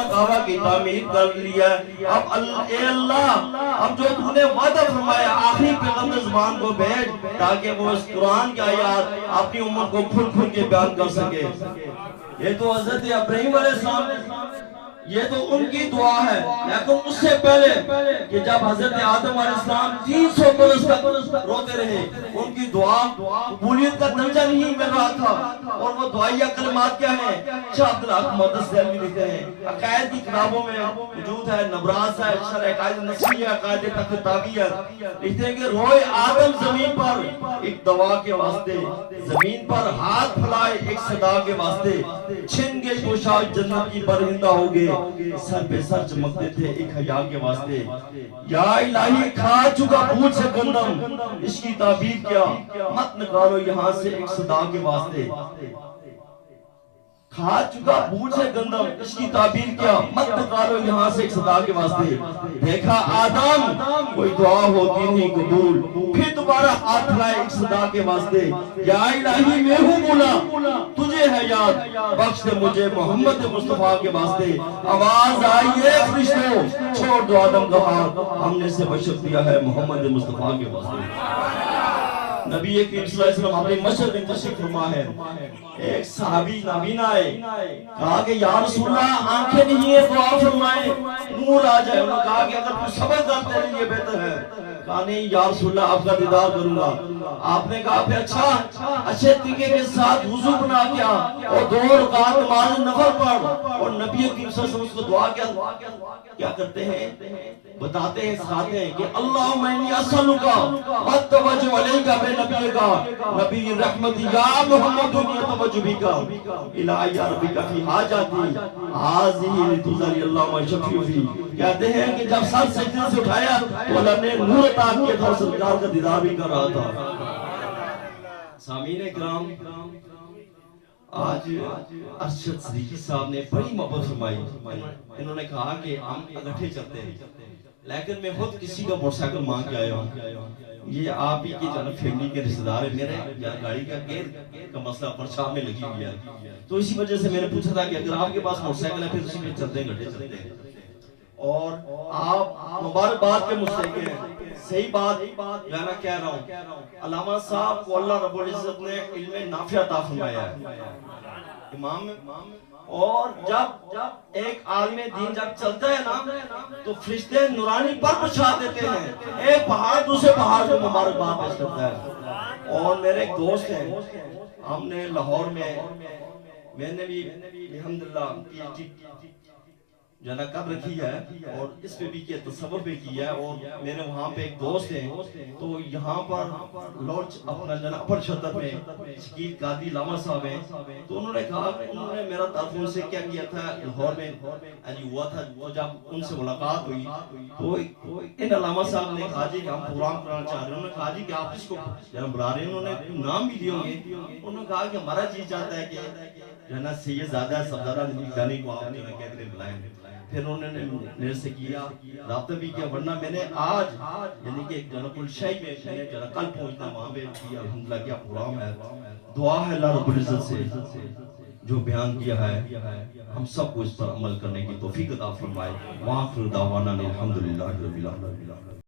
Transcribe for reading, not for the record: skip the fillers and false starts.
خانہ کعبہ کی تعمیر کر لیا ہے، اب اے اللہ اب جو تم نے وعدہ فرمایا آخری پیغمبر زبان کو بھیج تاکہ وہ اس قرآن کی آیات اپنی امت کو کھل کھل کے بیان کر سکے۔ یہ تو حضرت ابراہیم علیہ السلام، یہ تو ان کی دعا ہے، لیکن اس سے پہلے کہ جب حضرت آدم علیہ السلام 300 برس تک روتے رہے، ان کی دعا قبولیت کا درجہ نہیں مل رہا تھا، اور وہ دعائیہ کلمات کیا ہیں؟ شاہ عبدالحق محدث دہلوی لکھتے ہیں، عقائد کی کتابوں میں موجود ہے، نبراس ہے، شرح عقائد نسلیہ، عقائد تختابیہ، لکھتے ہیں کہ روئے آدم زمین پر ایک دعا کے واسطے، زمین پر ہاتھ پھلائے ایک صدا کے واسطے، چھن گئے پوشاک جنت کی برہندہ ہو گئے، سر پہ سر چمکتے تھے ایک حیا کے واسطے۔ یا الہی کھا چکا بوجھ سے گندم، اس کی تعبیر کیا، مت نکالو یہاں سے ایک صدا کے واسطے۔ کھا چکا بوجھ سے گندم، اس کی تعبیر کیا، مت نکالو یہاں سے ایک صدا کے واسطے۔ دیکھا آدم کوئی دعا ہوتی نہیں قبول، پھر دوبارہ ہاتھ پھلائے ایک صدا کے واسطے۔ یا الہی میں ہوں مولا تجھے ہے یاد، بخش دے مجھے محمد مصطفیٰ کے واسطے۔ آواز آئی ہے فرشتوں چھوڑ دو آدم کا ہاتھ، ہم نے اسے بشر دیا ہے محمد مصطفیٰ کے واسطے۔ نبی کریم صلی اللہ علیہ وسلم اپنی مسجد میں تشریف فرما ہے، ایک صحابی نابینا آئے، کہا کہ یا رسول اللہ آنکھیں نہیں ہے دعا فرمائیں نور آ جائے۔ انہوں نے کہا کہ اگر تم صبر کرتے ہیں یہ بہتر ہے۔ کہا نہیں یا رسول اللہ آپ کا دیدار کروں گا۔ آپ نے کہا پھر اچھے طریقے کے ساتھ وضو بنا کیا اور 2 رکعت نماز نفل پڑھ، اور نبی کریم صلی اللہ علیہ وسلم اس کو دعا کیا کرتے ہیں، بتاتے ہیں، سکھاتے ہیں کہ اللہم انی اسألک والتوجہ علیک بے نبی کا نبی رحمت یا محمد یتوجہ بک الی ربک فی حاجاتی ہذہ لتذل اللہم شفیع فی۔ کہتے ہیں کہ جب سر سجدے سے اٹھایا تو اللہ نے نور عطا کیا تھا، سرکار کا دیدار بھی کر رہا تھا۔ سامعین کرام، آج ارشد صدیقی صاحب نے بڑی محبت فرمائی۔ انہوں نے کہا کہ ہم اکٹھے چلتے ہیں، لیکن میں خود کسی کا موٹر سائیکل مانگ کے آیا ہوں، یہ آپ ہی کی جانب فیملی کے رشتہ دار ہے، میرے گاڑی کا گیئر کا مسئلہ پرچھاپ میں لگی ہوئی ہے، تو اسی وجہ سے میں نے پوچھا تھا کہ اگر آپ کے پاس موٹر سائیکل ہے پھر اسی میں چلتے ہیں، گھٹے چلتے ہیں، اور آپ مبارکباد کے مستحق ہیں۔ صحیح بات جانا کہہ رہا ہوں، علامہ صاحب کو اللہ رب العزت نے علم نافع عطا فرمایا ہے، امام، اور جب ایک عالم دین جب چلتا ہے نا تو فرشتے نورانی پر بچھا دیتے ہیں، ایک پہاڑ دوسرے پہاڑ کو مبارکباد پیش کرتا ہے۔ اور میرے ایک دوست ہیں، ہم نے لاہور میں نے بھی الحمدللہ پی ایچ ڈی جانا کب رکھی ہے اور اس پہ بھی کیا تصور پہ کیا ہے، اور میرے وہاں پہ ایک دوست ہیں، تو یہاں پر لوڈ اپنا جانا اپر چھتر میں شکیل قادری لاما صاحب ہیں، تو انہوں نے کہا کہ انہوں نے میرا تعارف سے کیا کیا تھا لاہور میں ہوا تھا، جب ان سے ملاقات ہوئی تو ان علامہ صاحب نے کہا جی کہ ہم پروگرام کرانا چاہ رہے ہیں، انہوں نے کہا جی کہ آپ اس کو جانا بلا رہے ہیں، انہوں نے نام بھی دیے ہوں گے، انہوں نے کہا کہ ہمارا جی چاہتا ہے کہ جانا سید زادہ صفدارہ نبی جانی کو آپ جو ہے کہتے ہیں بلائیں۔ پھر انہوں نے میرے سے کیا رابطہ بھی کیا، ورنہ میں نے آج یعنی کہ جناب الشاہی میں نے کل پہنچنا وہاں پہ کیا، الحمدللہ کیا پروگرام ہے۔ دعا ہے اللہ رب العزت سے جو بیان کیا ہے ہم سب کو اس پر عمل کرنے کی توفیق عطا فرمائے۔ وآخر دعوانا الحمدللہ رب العالمین۔